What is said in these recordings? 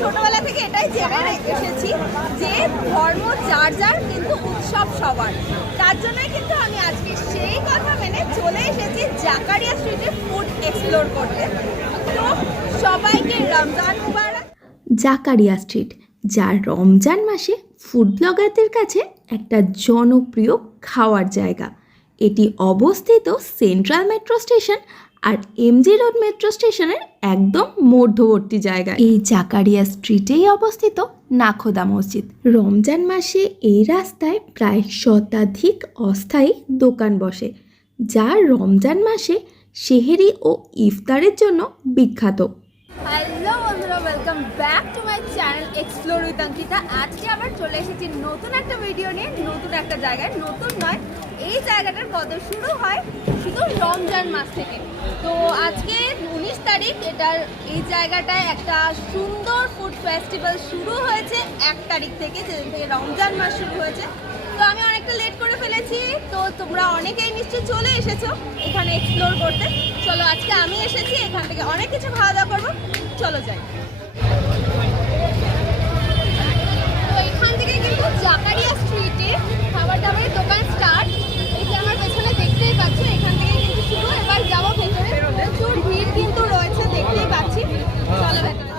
ছোটবেলা থেকে এটাই এসেছি যে ধর্ম যার কিন্তু উৎসব সবার। তার জন্যই কিন্তু আমি আজকে সেই কথা মেনে চলে এসেছি জাকারিয়া স্ট্রিটে ফুড এক্সপ্লোর করতে। সবাইকে রমজান জাকারিয়া স্ট্রিট যা রমজান মাসে ফুড ব্লগারদের কাছে একটা জনপ্রিয় খাওয়ার জায়গা। এটি অবস্থিত সেন্ট্রাল মেট্রো স্টেশন আর এমজি রোড মেট্রো স্টেশনের একদম মধ্যবর্তী জায়গায়। এই জাকারিয়া স্ট্রিটেই অবস্থিত নাখোদা মসজিদ। রমজান মাসে এই রাস্তায় প্রায় শতাধিক অস্থায়ী দোকান বসে, যা রমজান মাসে সেহেরি ও ইফতারের জন্য বিখ্যাত। হ্যালো বন্ধুরা welcome back explore with Ankita আজকে আবার চলে এসেছি নতুন একটা ভিডিও নিয়ে, নতুন একটা জায়গায়। নতুন নয়, এই জায়গাটার কদর শুরু হয় শুধু রমজান মাস থেকে। তো আজকে উনিশ তারিখ, এটার এই জায়গাটায় একটা সুন্দর ফুড ফেস্টিভ্যাল শুরু হয়েছে এক তারিখ থেকে, যেদিন থেকে রমজান মাস শুরু হয়েছে। তো আমি অনেকটা লেট করে ফেলেছি, তো তোমরা অনেকেই নিশ্চয়ই চলে এসেছ এখানে এক্সপ্লোর করতে। চলো, আজকে আমি এসেছি, এখান থেকে অনেক কিছু খাওয়া দাওয়া করব। চলো যাই তো এখান থেকে কিন্তু জাকারিয়া স্ট্রিটে দোকান স্টার্ট আমার পেছনে দেখতেই পাচ্ছ, এখান এবার যাব প্রচুর ভিড় কিন্তু রয়েছে, দেখতেই পাচ্ছি। চলো ভেতরে।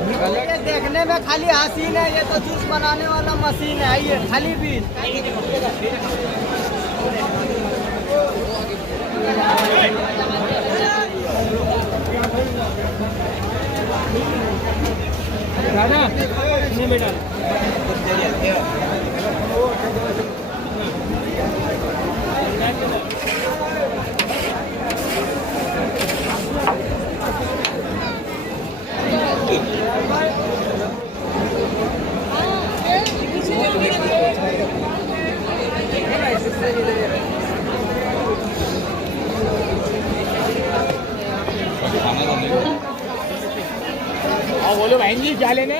ये देखने में खाली हसीन है, ये तो जूस बनाने वाला मशीन है, ये खाली भी बोलो बहन जी क्या लेने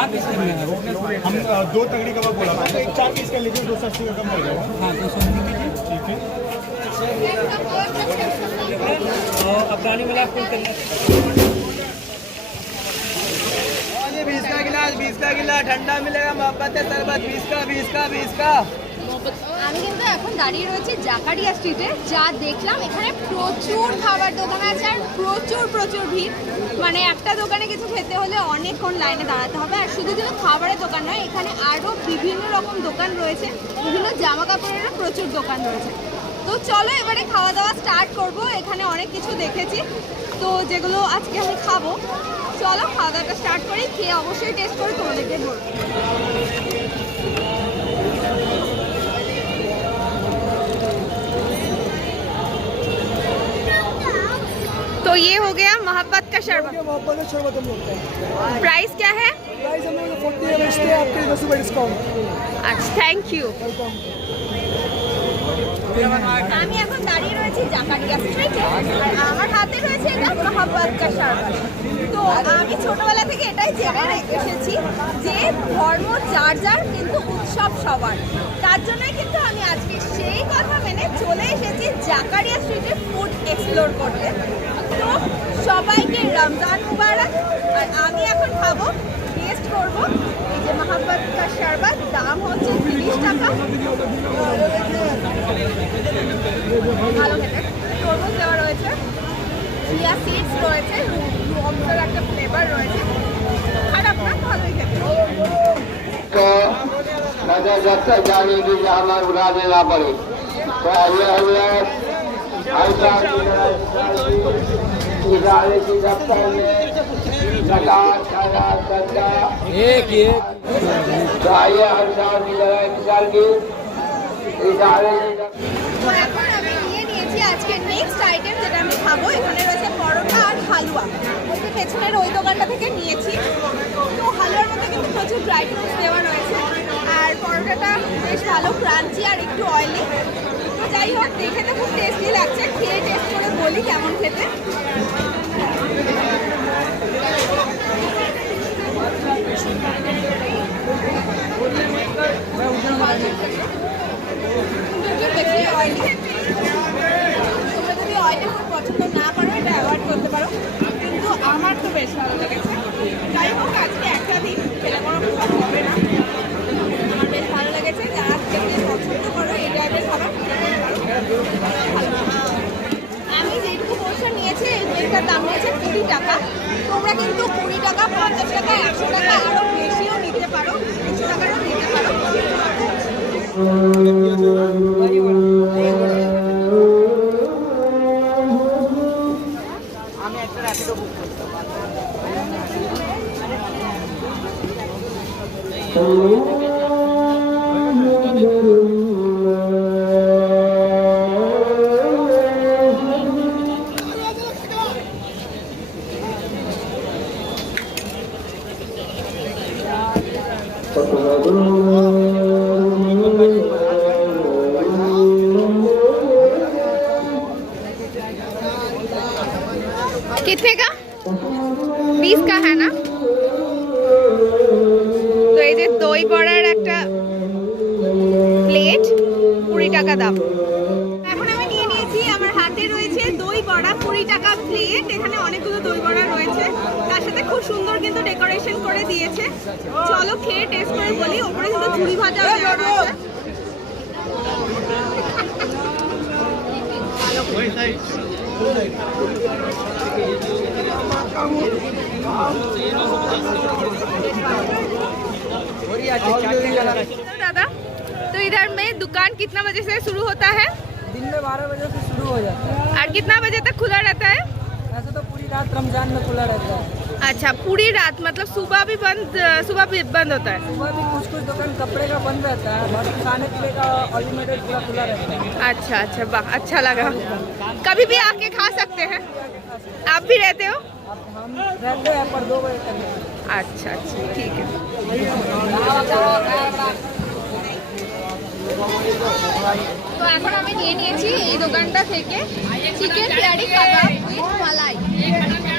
चार पीस कर लेना हम दो तगड़ी कबाब बोला था। एक चार पीस का लीजिए दो सौ अस्सी का कम हो जाएगा हाँ दो सौ रुपये ठीक है। और अफगानी वाला फुल कर ये बीस का गिलास बीस का गिलास ठंडा मिलेगा मोहब्बत है शरबत बीस का बीस का बीस का। আমি কিন্তু এখন দাঁড়িয়ে রয়েছি জাকারিয়া স্ট্রিটে যা দেখলাম, এখানে প্রচুর খাবার দোকান আছে আর প্রচুর প্রচুর ভিড়। মানে একটা দোকানে কিছু খেতে হলে অনেকক্ষণ লাইনে দাঁড়াতে হবে। আর শুধু শুধু খাবারের দোকান নয়, এখানে আরও বিভিন্ন রকম দোকান রয়েছে। বিভিন্ন জামা কাপড়েরও প্রচুর দোকান রয়েছে। তো চলো এবারে খাওয়া দাওয়া স্টার্ট করব। এখানে অনেক কিছু দেখেছি। তো যেগুলো আজকে আমি খাব। চলো খাওয়া দাওয়াটা স্টার্ট করি। খেয়ে অবশ্যই টেস্ট করে তোমাদেরকে বলব। मोहब्बत का शरबत मोहब्बत है शरबत हम लोग का प्राइस क्या है प्राइस हम लोग फोर्टी है बेचते हैं आपके दस रुपये डिस्काउंट আচ্ছা থ্যাংক ইউ আমি এখন দাঁড়িয়ে রয়েছি জাকারিয়া স্ট্রিটে আর আমার হাতে রয়েছে এটা মোহাম্মদ কা শরবত তো আমি ছোটবেলা থেকে এটাই জেনে রে- এসেছি যে ধর্ম যার যার কিন্তু উৎসব সবার তার জন্যই কিন্তু আমি আজকে সেই কথা মেনে চলে এসেছি জাকারিয়া স্ট্রিটে ফুড এক্সপ্লোর করতে তো সবাইকে রমজান মুবারক আর আমি এখন খাবো টেস্ট করব এই যে মোহাম্মদ কা শরবত দাম হচ্ছে তিরিশ টাকা ভালো খেতে তো তরমুজ দেওয়া রয়েছে চিয়া সিডস রয়েছে রমসের একটা ফ্লেভার রয়েছে খারাপ না ভালোই খেতে को नजर जब तक जानेगी कि हमारे उड़ाने ना पड़े तो आइए हुए ऐसा इशारे की दफ्तर में सरकार खैरात करता एक एक तो आइए हम साहब की तरह इंतजार की इशारे की दफ्तर তো এখন আমি নিয়ে নিয়েছি আজকে নেক্সট আইটেম যেটা আমি খাবো এখানে রয়েছে পরোটা আর হালুয়া ওই যে পেছনের ওই দোকানটা থেকে নিয়েছি তো হালুয়ার মধ্যে কিন্তু প্রচুর ড্রাই ফ্রুটস দেওয়া রয়েছে আর পরোটাটা বেশ ভালো ক্রাঞ্চি আর একটু অয়েলি তো যাই হোক দেখে তো খুব টেস্টি লাগছে। খেয়ে টেস্ট করে বলি কেমন খেতে। कितने का बीस का है ना তো এই যে দই বড়ার একটা প্লেট কুড়ি টাকা দাম এখন আমি নিয়ে নিয়েছি আমার হাতে রয়েছে দই বড়া কুড়ি টাকা প্লেট এখানে অনেকগুলো দই বড়া রয়েছে তার সাথে খুব সুন্দর কিন্তু ডেকোরেশন করে দিয়েছে চলো খেয়ে টেস্ট করে বলি ওপরে কিন্তু ঝুড়ি ভাজা দেওয়া রয়েছে तो दादा तो इधर में दुकान कितना बजे से शुरू होता है दिन में बारह बजे से शुरू हो जाता है और कितना बजे तक खुला रहता है ऐसे तो पूरी रात रमजान में खुला रहता है अच्छा पूरी रात मतलब सुबह भी बंद सुबह भी बंद होता है सुबह भी कुछ कुछ दुकान कपड़े का बंद रहता है बाकी खाने पीने का अनलिमिटेड पूरा खुला रहता है अच्छा अच्छा वाह अच्छा लगा कभी भी आके खा सकते हैं आप भी रहते हो अब हम रहते हैं पर दो बजे तक अच्छा अच्छा ठीक है তো এখন আমি নিয়ে নিয়েছি এই দোকানটা থেকে chicken biryani kebab with malai তো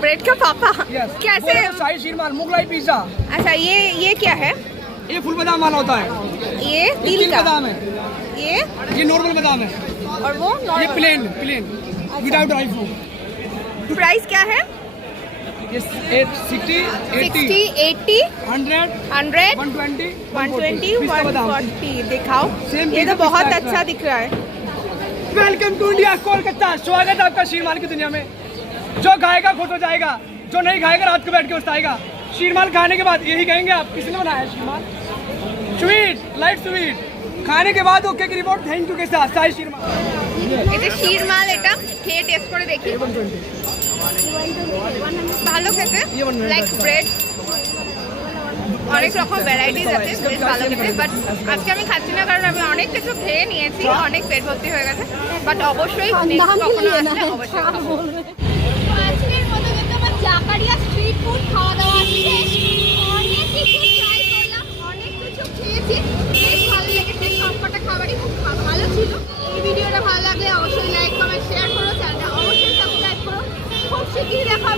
ब्रेड का पापा? कैसे? शाही मुगलाई पिज्जा। अच्छा ये ये क्या है? ये फुल बादाम वाला होता है। ये तिल का। बादाम है। ये? ये नॉर्मल बादाम है। और वो ये plain plain without dry fruit price क्या है? दिखाओ ये तो बहुत अच्छा दिख रहा है। वेलकम टू इंडिया कोलकाता स्वागत है आपका शीरमाल की दुनिया में। जो खाएगा खुश हो जाएगा जो नहीं खाएगा रात को बैठ के पछताएगा शीरमाल खाने के बाद यही कहेंगे आप किसने बनाया है शीरमाल स्वीट लाइट स्वीट खाने के बाद ओके की रिपोर्ट थैंक यू के साथ शाही शीरमाल এই যে শিরমাল এটা খেয়ে টেস্ট করে দেখি ভালো খেতে লাইক ব্রেড অনেক রকম ভ্যারাইটিস আছে বেশ ভালো খেতে বাট আজকে আমি খাচ্ছি না কারণ আমি অনেক কিছু খেয়ে নিয়েছি অনেক পেট ভর্তি হয়ে গেছে বাট অবশ্যই next কখনো আসলে অবশ্যই গড়িয়া স্ট্রিট ফুড খাওয়া দাওয়া শেষ অনেক কিছু ট্রাই করলাম, অনেক কিছু খেয়েছি। বেশ ভালো লেগেছে, সবকটা খাবারই খুব ভালো ছিল। এই ভিডিওটা ভালো লাগলে অবশ্যই লাইক কমেন্ট শেয়ার করো, চ্যানেলটা অবশ্যই সাবস্ক্রাইব করো। খুব শিগগিরই দেখা